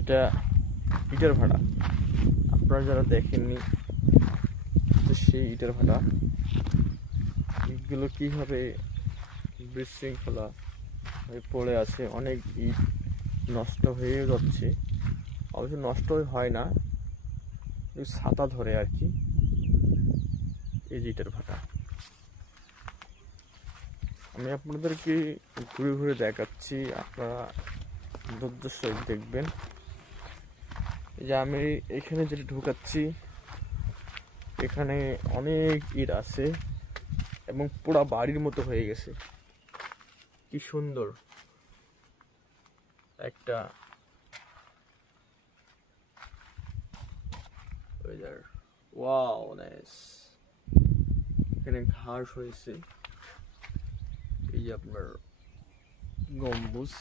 এটা ইটের ভাড়া আপনারা যারা দেখেননি, তো সেই ইটের ভাড়া ইটগুলো কীভাবে বিশৃঙ্খলা হয়ে পড়ে আছে, অনেক ইট নষ্ট হয়ে যাচ্ছে। অবশ্য নষ্ট হয় না ছাতা ধরে আর কি। এই ইটের ভাটা। আমি আপনাদেরকে ঘুরে ঘুরে দেখাচ্ছি, আপনারা ধৈর্য দেখবেন। যে আমি এখানে যেটা ঢুকাচ্ছি, এখানে অনেক ইট আছে এবং পুরা বাড়ির মতো হয়ে গেছে। কি সুন্দর একটা এখানে ঘাস হয়েছে। এই যে আপনার গম্বুজ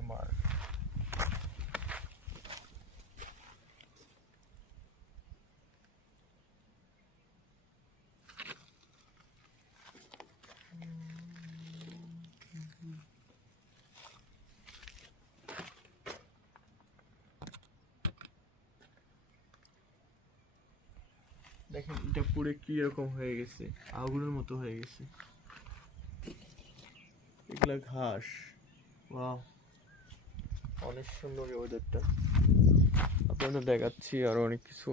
ইটা এমআর দেখেন, এটা পুরো কি রকম হয়ে গেছে? আগুনের মতো হয়ে গেছে। এগুলা ঘাস। ওয়াও। অনেক সুন্দর ওয়েদারটা আপনাদের দেখাচ্ছি আরও অনেক কিছু।